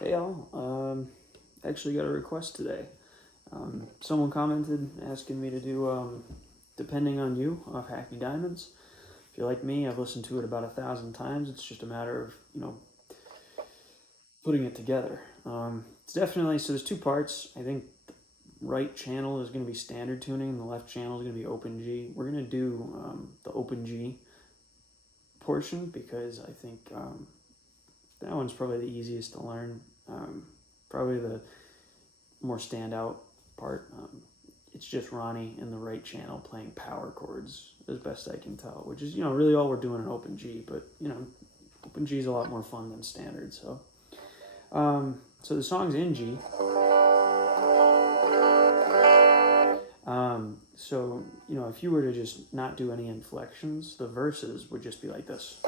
Hey all, actually got a request today. Someone commented asking me to do Depending on You off Hacky Diamonds. If you're like me, I've listened to it about 1,000 times. It's just a matter of, putting it together. It's definitely, so there's two parts. I think the right channel is going to be standard tuning and the left channel is going to be open G. We're going to do the open G portion because I think that one's probably the easiest to learn. Probably the more standout part. It's just Ronnie in the right channel playing power chords as best I can tell, which is, really all we're doing in open G, but, open G is a lot more fun than standard. So the song's in G. If you were to just not do any inflections, the verses would just be like this.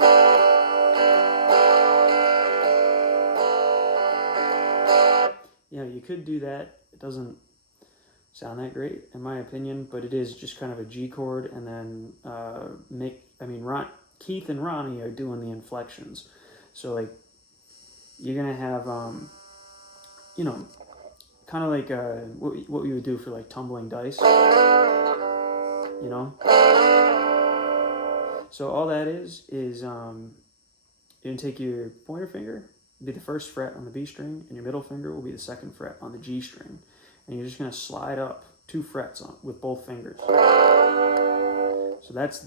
You could do that. It doesn't sound that great, in my opinion, but it is just kind of a G chord, and then Keith and Ronnie are doing the inflections. So, like, you're going to have, kind of like what we would do for, like, tumbling dice, So all that is you're going to take your pointer finger, be the first fret on the B string, and your middle finger will be the second fret on the G string. And you're just going to slide up 2 frets with both fingers. So this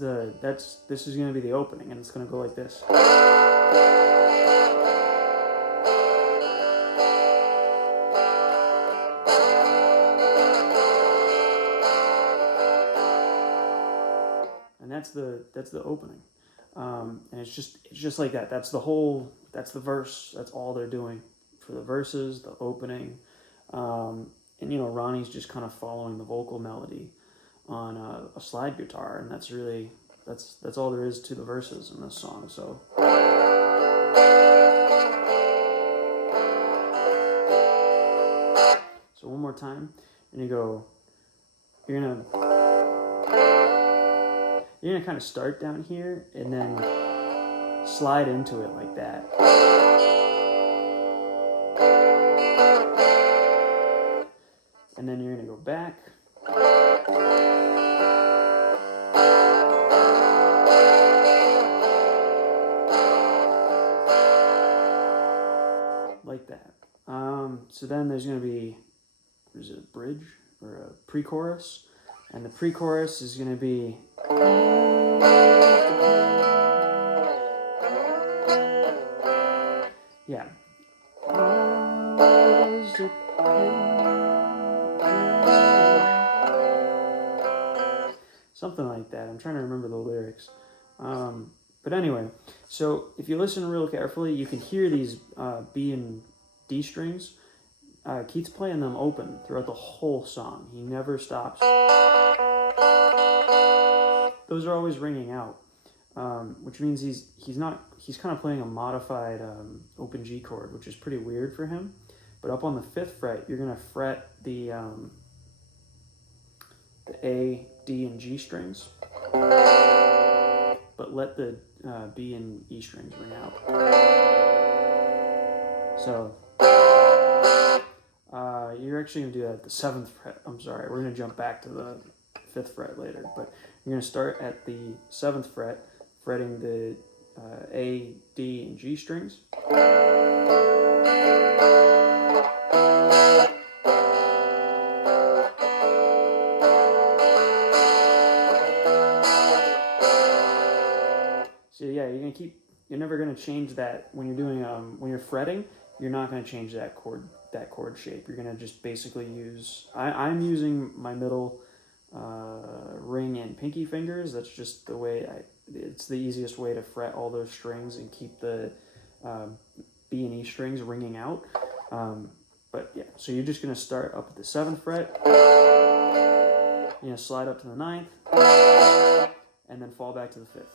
is going to be the opening, and it's going to go like this. And that's the opening. And it's just like that. That's the verse. That's all they're doing for the verses, the opening. And Ronnie's just kind of following the vocal melody on a slide guitar, and that's all there is to the verses in this song. So one more time, and you're gonna kind of start down here and then slide into it like that. And then you're going to go back. Like that. So then there's going to be, a bridge or a pre-chorus? And the pre-chorus is going to be... Yeah. Something like that. I'm trying to remember the lyrics. But anyway, so if you listen real carefully, you can hear these B and D strings. Keith's playing them open throughout the whole song. He never stops. Those are always ringing out, which means he's kind of playing a modified open G chord, which is pretty weird for him. But up on the 5th fret, you're going to fret the A, D, and G strings, but let the B and E strings ring out. So you're actually going to do that at the 7th fret. I'm sorry, we're going to jump back to the 5th fret later, but you're going to start at the 7th fret, fretting the A, D, and G strings. So yeah, you're never going to change that when you're doing, when you're fretting, you're not going to change that chord shape. You're going to just basically use, I'm using my middle ring and pinky fingers. That's just the way it's the easiest way to fret all those strings and keep the B and E strings ringing out. But yeah, so you're just going to start up at the 7th fret, slide up to the 9th, and then fall back to the 5th.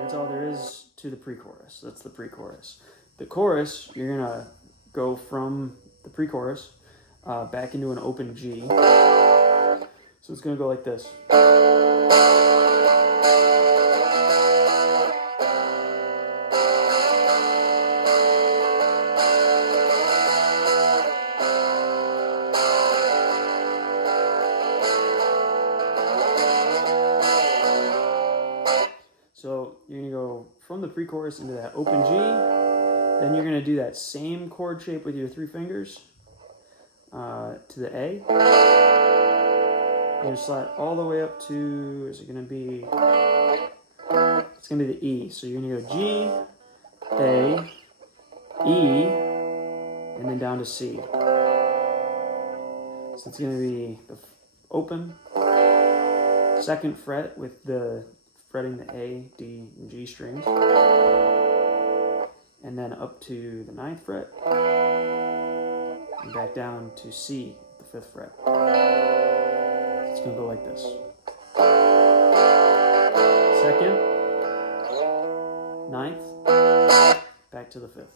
That's all there is to the pre-chorus. That's the pre-chorus. The chorus, you're going to go from the pre-chorus back into an open G, So it's going to go like this. So you're going to go from the pre-chorus into that open G. Then you're going to do that same chord shape with your 3 fingers to the A. You're going to slide all the way up to, is it going to be, it's going to be the E. So you're going to go G, A, E, and then down to C. So it's going to be the open, 2nd fret with the fretting the A, D, and G strings, and then up to the 9th fret, and back down to C, the 5th fret. It's going to go like this. 2nd, 9th, back to the 5th.